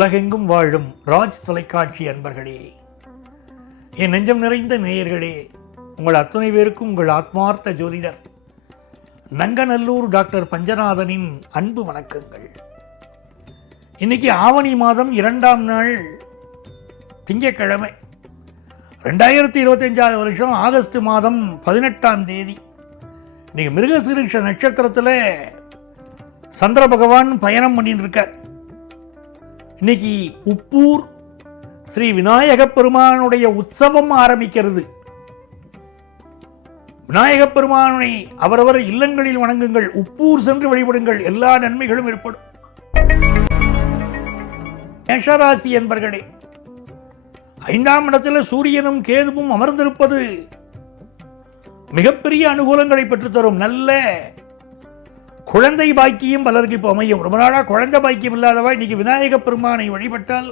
உலகெங்கும் வாழும் ராஜ் தொலைக்காட்சி அன்பர்களே என் நெஞ்சம் நிறைந்த நேயர்களே உங்கள் அத்தனை பேருக்கும் உங்கள் ஆத்மார்த்த ஜோதிடர் நங்கநல்லூர் டாக்டர் பஞ்சநாதனின் அன்பு வணக்கங்கள். இன்னைக்கு ஆவணி மாதம் இரண்டாம் நாள் திங்கக்கிழமை ரெண்டாயிரத்தி இருபத்தஞ்சாவது வருஷம் ஆகஸ்ட் மாதம் பதினெட்டாம் தேதி. இன்னைக்கு மிருகசிருஷ நட்சத்திரத்தில் சந்திர பகவான் பயணம் பண்ணிட்டு இருக்கார். இன்னைக்கு உப்பூர் ஸ்ரீ விநாயக பெருமானுடைய உற்சவம் ஆரம்பிக்கிறது. விநாயக பெருமானை அவரவர் இல்லங்களில் வணங்குங்கள் உப்பூர் சென்று வழிபடுங்கள் எல்லா நன்மைகளும் ஏற்படும். மேஷராசி என்பர்களே ஐந்தாம் இடத்துல சூரியனும் கேதுவும் அமர்ந்திருப்பது மிகப்பெரிய அனுகூலங்களை பெற்றுத்தரும். நல்ல குழந்தை பாக்கியம் பலருக்கு இப்போ அமையும். ரொம்ப நாளாக குழந்தை பாக்கியம் இல்லாதவா இன்னைக்கு விநாயக பெருமானை வழிபட்டால்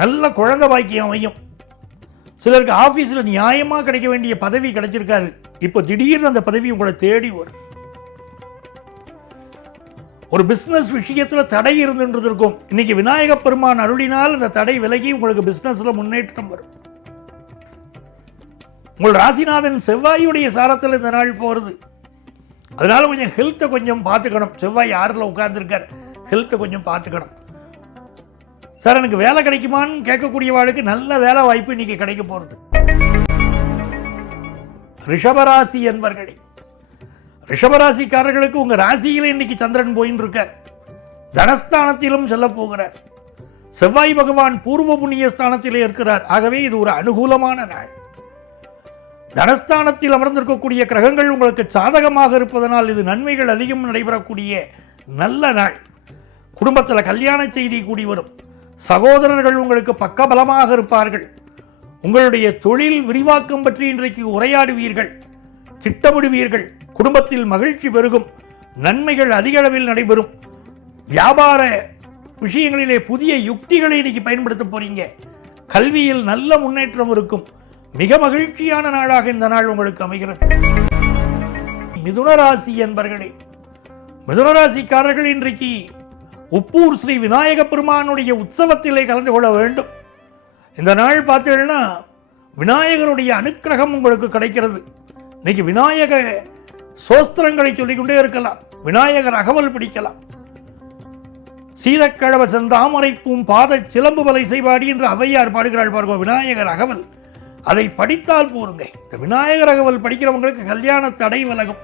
நல்ல குழந்தை பாக்கியம் அமையும். சிலருக்கு ஆஃபீஸில் நியாயமாக கிடைக்க வேண்டிய பதவி கிடைச்சிருக்காரு. இப்போ திடீர்னு அந்த பதவி உங்களை தேடி வரும். ஒரு பிஸ்னஸ் விஷயத்தில் தடை இருந்துட்டு இருக்கும். இன்னைக்கு விநாயக பெருமான் அருளினால் அந்த தடை விலகி உங்களுக்கு பிஸ்னஸில் முன்னேற்றம் வரும். உங்கள் ராசிநாதன் செவ்வாயுடைய சாரத்தில் இந்த நாள் போகிறது அதனால கொஞ்சம் ஹெல்த்தை கொஞ்சம் பார்த்துக்கணும். செவ்வாய் ஆறில் உட்கார்ந்துருக்கார். ஹெல்த்தை கொஞ்சம் பார்த்துக்கணும். சார் எனக்கு வேலை கிடைக்குமான்னு கேட்கக்கூடிய வாழ்க்கை நல்ல வேலை வாய்ப்பு இன்னைக்கு கிடைக்க போகிறது ரிஷபராசி என்பர்களே ரிஷபராசிக்காரர்களுக்கு உங்க ராசியில இன்னைக்கு சந்திரன் போயின்னு இருக்கார் தனஸ்தானத்திலும் செல்ல போகிறார். செவ்வாய் பகவான் பூர்வ புண்ணிய ஸ்தானத்திலே இருக்கிறார். ஆகவே இது ஒரு அனுகூலமான நாள். தனஸ்தானத்தில் அமர்ந்திருக்கக்கூடிய கிரகங்கள் உங்களுக்கு சாதகமாக இருப்பதனால் இது நன்மைகள் அதிகம் நடைபெறக்கூடிய நல்ல நாள். குடும்பத்தில் கல்யாண செய்தி கூடி வரும். சகோதரர்கள் உங்களுக்கு பக்கபலமாக இருப்பார்கள். உங்களுடைய தொழில் விரிவாக்கம் பற்றி இன்றைக்கு உரையாடுவீர்கள். திட்டமிடுவீர்கள். குடும்பத்தில் மகிழ்ச்சி பெருகும். நன்மைகள் அதிக அளவில் நடைபெறும். வியாபார விஷயங்களிலே புதிய யுக்திகளை இன்னைக்கு பயன்படுத்த போறீங்க. கல்வியில் நல்ல முன்னேற்றம் இருக்கும். மிக மகிழ்ச்சியான நாளாக இந்த நாள் உங்களுக்கு அமைகிறது. மிதுனராசி என்பர்களே மிதுனராசிக்காரர்கள் இன்றைக்கு உப்பூர் ஸ்ரீ விநாயக பெருமானுடைய உற்சவத்திலே கலந்து கொள்ள வேண்டும். இந்த நாள் பார்த்தீங்கன்னா விநாயகருடைய அனுக்கிரகம் உங்களுக்கு கிடைக்கிறது. இன்னைக்கு விநாயக சோஸ்திரங்களை சொல்லிக்கொண்டே இருக்கலாம் விநாயகர் அகவல் பிடிக்கலாம். சீதக்கழவசன் தாமரைப்பூம் பாத சிலம்பு வலை செய்வாடி என்று அவையார் பாடுகிறாள் பாருங்க விநாயகர் அகவல். அதை படித்தால் போருங்க. இந்த விநாயகர் அகவல் படிக்கிறவங்களுக்கு கல்யாண தடை விலகும்.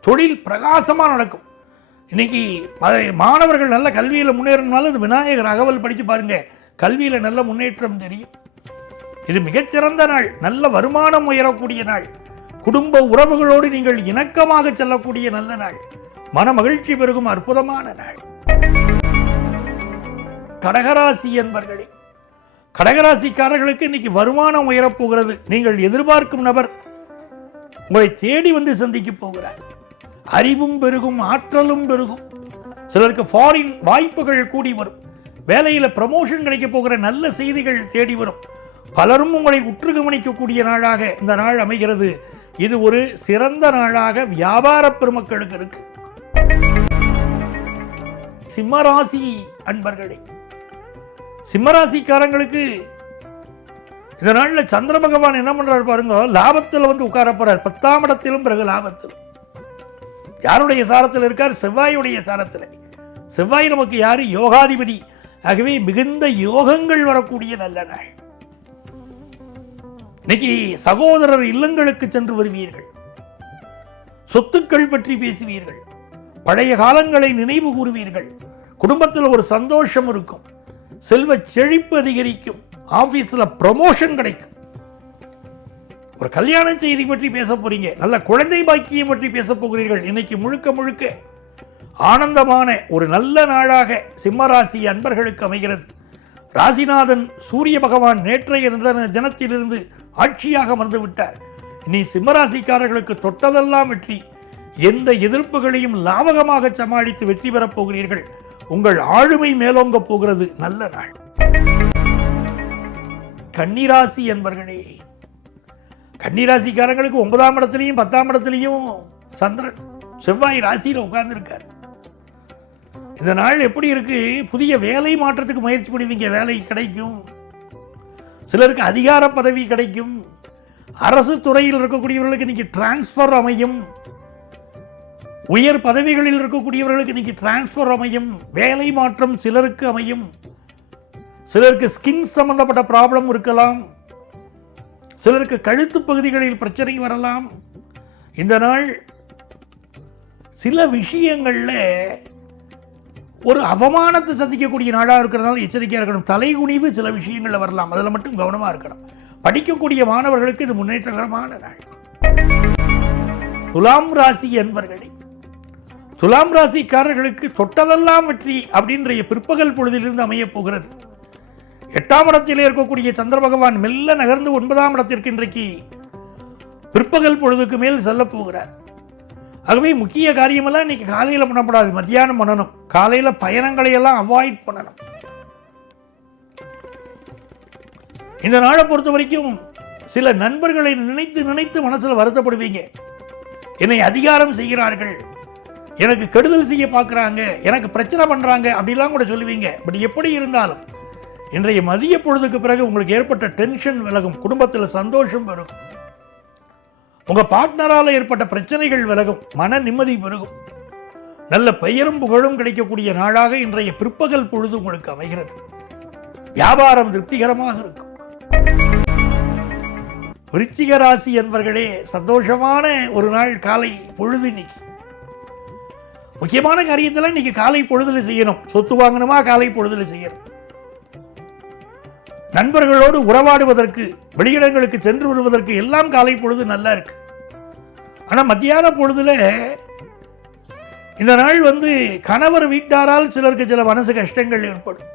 தொழில் பிரகாசமாக நடக்கும். இன்னைக்கு அதை மாணவர்கள் நல்ல கல்வியில் முன்னேறணும்னாலும் இந்த விநாயகர் அகவல் படித்து பாருங்க. கல்வியில் நல்ல முன்னேற்றம் தெரியும். இது மிகச்சிறந்த நாள். நல்ல வருமானம் உயரக்கூடிய நாள். குடும்ப உறவுகளோடு நீங்கள் இணக்கமாக செல்லக்கூடிய நல்ல நாள். மன மகிழ்ச்சி பெருகும் அற்புதமான நாள். கடகராசி என்பர்களே கடகராசிக்காரர்களுக்கு இன்னைக்கு வருமானம் உயரப்போகிறது. நீங்கள் எதிர்பார்க்கும் நபர் உங்களை தேடி வந்து சந்திக்க போகிறார். அறிவும் பெருகும் ஆற்றலும் பெருகும். சிலருக்கு ஃபாரின் வாய்ப்புகள் கூடி வரும். வேலையில் ப்ரமோஷன் கிடைக்க போகிற நல்ல செய்திகள் தேடி வரும். பலரும் உங்களை உற்று கவனிக்கக்கூடிய நாளாக இந்த நாள் அமைகிறது. இது ஒரு சிறந்த நாளாக வியாபார பெருமக்களுக்கு இருக்கு. சிம்மராசி அன்பர்களே சிம்மராசிக்காரங்களுக்கு இந்த நாளில் சந்திர பகவான் என்ன பண்றாரு பாருங்க லாபத்தில் வந்து உட்கார போகிறார் பத்தாம் இடத்திலும் பிறகு லாபத்தில் யாருடைய சாரத்தில் இருக்கார்? செவ்வாயுடைய சாரத்தில். செவ்வாய் நமக்கு யாரு? யோகாதிபதி. ஆகவே மிகுந்த யோகங்கள் வரக்கூடிய நல்ல நாள். இன்னைக்கு சகோதரர் இல்லங்களுக்கு சென்று வருவீர்கள். சொத்துக்கள் பற்றி பேசுவீர்கள். பழைய காலங்களை நினைவு கூறுவீர்கள். குடும்பத்தில் ஒரு சந்தோஷம் இருக்கும். செல்வ செழிப்பு அதிகரிக்கும். ஆஃபீஸில் ப்ரமோஷன் கிடைக்கும். ஒரு கல்யாண செய்தி பற்றி பேச போகிறீங்க நல்ல குழந்தை பாக்கியம் பற்றி பேச போகிறீர்கள். இன்னைக்கு முழுக்க முழுக்க ஆனந்தமான ஒரு நல்ல நாளாக சிம்மராசி அன்பர்களுக்கு அமைகிறது. ராசிநாதன் சூரிய பகவான் நேற்றைய தினத்திலிருந்து ஆட்சியாக மறந்து விட்டார் நீ சிம்மராசிக்காரர்களுக்கு தொட்டதெல்லாம் வெற்றி. எந்த எதிர்ப்புகளையும் லாபகமாக சமாளித்து வெற்றி பெறப் போகிறீர்கள். உங்கள் ஆளுமை மேலோங்க போகிறது நல்ல நாள். கன்னிராசி என்பர்களே கன்னிராசிக்காரங்களுக்கு ஒன்பதாம் இடத்துலையும் பத்தாம் இடத்துலையும் சந்திரன் செவ்வாய் ராசியில் உட்கார்ந்துருக்கார். இந்த நாள் எப்படி இருக்கு? புதிய வேலை மாற்றத்துக்கு முயற்சி பண்ணுவீங்க வேலை கிடைக்கும். சிலருக்கு அதிகார பதவி கிடைக்கும். அரசு துறையில் இருக்கக்கூடியவர்களுக்கு இன்னைக்கு டிரான்ஸ்ஃபர் அமையும். உயர் பதவிகளில் இருக்கக்கூடியவர்களுக்கு இன்னைக்கு டிரான்ஸ்ஃபர் அமையும் வேலை மாற்றம் சிலருக்கு அமையும். சிலருக்கு ஸ்கின் சம்பந்தப்பட்ட ப்ராப்ளம் இருக்கலாம். சிலருக்கு கழுத்து பகுதிகளில் பிரச்சனை வரலாம். இந்த நாள் சில விஷயங்களில் ஒரு அவமானத்தை சந்திக்கக்கூடிய நாடாக இருக்கிறதுனால எச்சரிக்கையாக இருக்கணும். தலைகுனிவு சில விஷயங்களில் வரலாம். அதில் மட்டும் கவனமாக இருக்கணும். படிக்கக்கூடிய மாணவர்களுக்கு இது முன்னேற்றகரமான நாள். துலாம் ராசி என்பர்களே துலாம் ராசிக்காரர்களுக்கு தொட்டதெல்லாம் வெற்றி அப்படின்ற பிற்பகல் பொழுதிலிருந்து அமையப் போகிறது. எட்டாம் இடத்தில் இருக்கக்கூடிய சந்திர பகவான் மெல்ல நகர்ந்து ஒன்பதாம் இடத்திற்கு இன்றைக்கு பிற்பகல் பொழுதுக்கு மேல் செல்லப் போகிறார். ஆகவே முக்கிய காரியமெல்லாம் இன்னைக்கு காலையில் பண்ணக்கூடாது மத்தியானம் பண்ணணும். காலையில் பயணங்களை எல்லாம் அவாய்ட் பண்ணணும். இந்த நாளை பொறுத்த வரைக்கும் சில நண்பர்களை நினைத்து நினைத்து மனசில் வருத்தப்படுவீங்க. என்னை அதிகாரம் செய்கிறார்கள். எனக்கு கெடுதல் செய்ய பார்க்குறாங்க எனக்கு பிரச்சனை பண்ணுறாங்க அப்படிலாம் கூட சொல்லுவீங்க. பட் எப்படி இருந்தாலும் இன்றைய மதிய பொழுதுக்கு பிறகு உங்களுக்கு ஏற்பட்ட டென்ஷன் விலகும் குடும்பத்தில் சந்தோஷம் பெருகும். உங்கள் பார்ட்னரால் ஏற்பட்ட பிரச்சனைகள் விலகும் மன நிம்மதி பெருகும். நல்ல பெயரும் புகழும் கிடைக்கக்கூடிய நாளாக இன்றைய பிற்பகல் பொழுது உங்களுக்கு அமைகிறது. வியாபாரம் திருப்திகரமாக இருக்கும். விருச்சிக ராசி என்பர்களே சந்தோஷமான ஒரு நாள் காலை பொழுது இன்னைக்கு. முக்கியமான காரியத்தில் இன்னைக்கு காலை பொழுதில் செய்யணும். சொத்து வாங்கணுமா காலை பொழுதில் செய்யணும். நண்பர்களோடு உறவாடுவதற்கு வெளியிடங்களுக்கு சென்று வருவதற்கு எல்லாம் காலை பொழுது நல்லா இருக்கு. ஆனால் மத்தியான பொழுதுல இந்த நாள் வந்து கணவர் வீட்டாரால் சிலருக்கு சில மனசு கஷ்டங்கள் ஏற்படும்.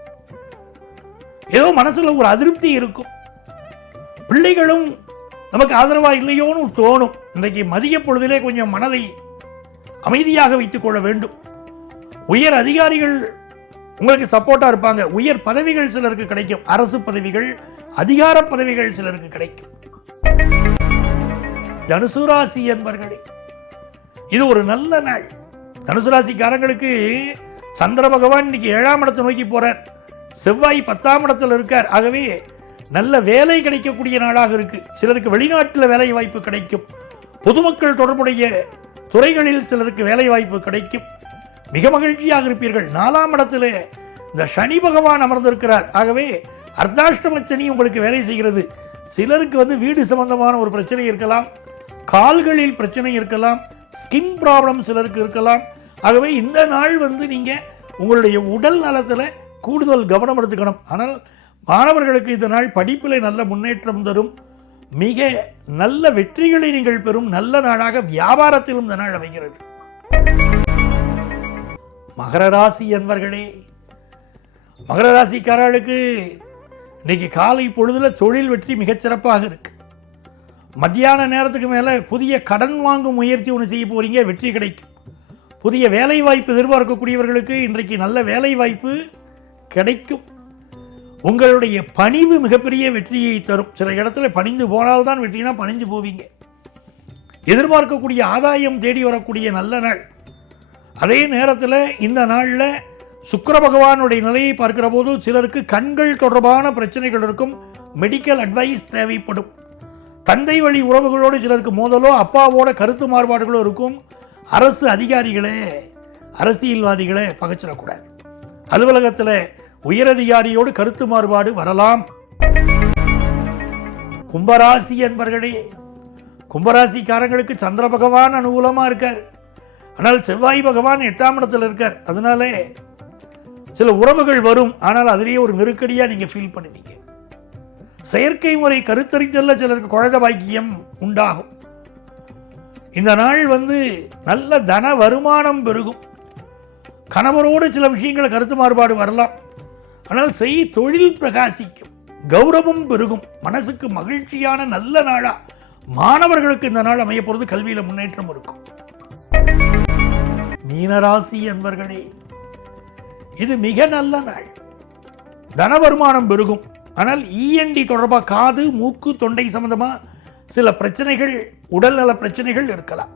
ஏதோ மனசுல ஒரு அதிருப்தி இருக்கும். பிள்ளைகளும் நமக்கு ஆதரவா இல்லையோன்னு தோணும். இன்றைக்கு மதிய பொழுதிலே கொஞ்சம் மனதை அமைதியாக வைத்துக் கொள்ள வேண்டும். உயர் அதிகாரிகள் உங்களுக்கு சப்போர்ட்டா இருப்பாங்க. உயர் பதவிகள் சிலருக்கு கிடைக்கும். அரசு பதவிகள் அதிகார பதவிகள் சிலருக்கு கிடைக்கும். தனுசு ராசி என்பர்களே இது ஒரு நல்ல நாள். தனுசு ராசிக்காரங்களுக்கு சந்திர பகவான் இன்னைக்கு ஏழாம் இடத்தை நோக்கி போறார். செவ்வாய் பத்தாம் இடத்தில் இருக்கார். ஆகவே நல்ல வேலை கிடைக்கக்கூடிய நாளாக இருக்கு. சிலருக்கு வெளிநாட்டில் வேலை வாய்ப்பு கிடைக்கும். பொதுமக்கள் தொடர்புடைய துறைகளில் சிலருக்கு வேலை வாய்ப்பு கிடைக்கும். மிக மகிழ்ச்சியாக இருப்பீர்கள். நாலாம் இடத்திலே இந்த சனி பகவான் அமர்ந்திருக்கிறார். ஆகவே அர்த்தாஷ்டம சனி உங்களுக்கு வேலை செய்கிறது. சிலருக்கு வந்து வீடு சம்பந்தமான ஒரு பிரச்சனை இருக்கலாம். கால்களில் பிரச்சனை இருக்கலாம். ஸ்கின் ப்ராப்ளம் சிலருக்கு இருக்கலாம். ஆகவே இந்த நாள் வந்து நீங்கள் உங்களுடைய உடல் நலத்தில் கூடுதல் கவனம் எடுத்துக்கணும். ஆனால் மாணவர்களுக்கு இந்த நாள் படிப்பில் நல்ல முன்னேற்றம் தரும். மிக நல்ல வெற்றிகளை நீங்கள் பெறும் நல்ல நாளாக வியாபாரத்திலும் இந்த நாள் அமைகிறது. மகர ராசி என்பர்களே மகர ராசிக்காரர்களுக்கு இன்னைக்கு காலை பொழுதில் தொழில் வெற்றி மிகச்சிறப்பாக இருக்கு. மத்தியான நேரத்துக்கு மேலே புதிய கடன் வாங்கும் முயற்சி ஒன்று செய்ய போகிறீங்க வெற்றி கிடைக்கும். புதிய வேலை வாய்ப்பு எதிர்பார்க்கக்கூடியவர்களுக்கு இன்றைக்கு நல்ல வேலை வாய்ப்பு கிடைக்கும். உங்களுடைய பணிவு மிகப்பெரிய வெற்றியை தரும். சில இடத்துல பணிந்து போனால்தான் வெற்றினா பணிஞ்சு போவீங்க. எதிர்பார்க்கக்கூடிய ஆதாயம் தேடி வரக்கூடிய நல்ல நாள். அதே நேரத்தில் இந்த நாளில் சுக்கர பகவானுடைய நிலையை பார்க்கிற போது சிலருக்கு கண்கள் தொடர்பான பிரச்சனைகள் இருக்கும். மெடிக்கல் அட்வைஸ் தேவைப்படும். தந்தை வழி உறவுகளோடு சிலருக்கு மோதலோ அப்பாவோட கருத்து மாறுபாடுகளோ இருக்கும். அரசு அதிகாரிகளே அரசியல்வாதிகளே பகச்சிடக்கூடாது. அலுவலகத்தில் உயரதிகாரியோடு கருத்து மாறுபாடு வரலாம். கும்பராசி என்பர்களே கும்பராசிக்காரங்களுக்கு சந்திர பகவான் அனுகூலமாக இருக்கார். ஆனால் செவ்வாய் பகவான் எட்டாம் இடத்தில் இருக்கார். அதனாலே சில உறவுகள் வரும். ஆனால் அதிலேயே ஒரு நெருக்கடியாக நீங்க ஃபீல் பண்ணுவீங்க. செயற்கை முறை கருத்தறித்தல்ல சிலருக்கு குழந்தை பாக்கியம் உண்டாகும். இந்த நாள் வந்து நல்ல தன வருமானம் பெருகும். கணவரோடு சில விஷயங்களை கருத்து மாறுபாடு வரலாம். ஆனால் செய் தொழில் பிரகாசிக்கும். கௌரவம் பெருகும். மனசுக்கு மகிழ்ச்சியான நல்ல நாளா. மாணவர்களுக்கு இந்த நாள் அமைய போறது கல்வியில முன்னேற்றம் இருக்கும். மீனராசி என்பர்களே இது மிக நல்ல நாள். தன வருமானம் பெருகும். ஆனால் இஎன்டி தொடர்பாக காது மூக்கு தொண்டை சம்பந்தமாக சில பிரச்சனைகள் உடல்நல பிரச்சனைகள் இருக்கலாம்.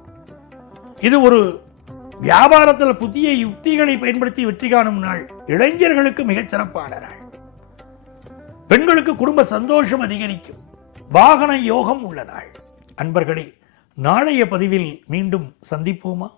இது ஒரு வியாபாரத்தில் புதிய யுக்திகளை பயன்படுத்தி வெற்றி காணும் நாள். இளைஞர்களுக்கு மிகச் சிறப்பான நாள் பெண்களுக்கு குடும்ப சந்தோஷம் அதிகரிக்கும். வாகன யோகம் உள்ள நாள். அன்பர்களே நாளைய பதிவில் மீண்டும் சந்திப்போமா?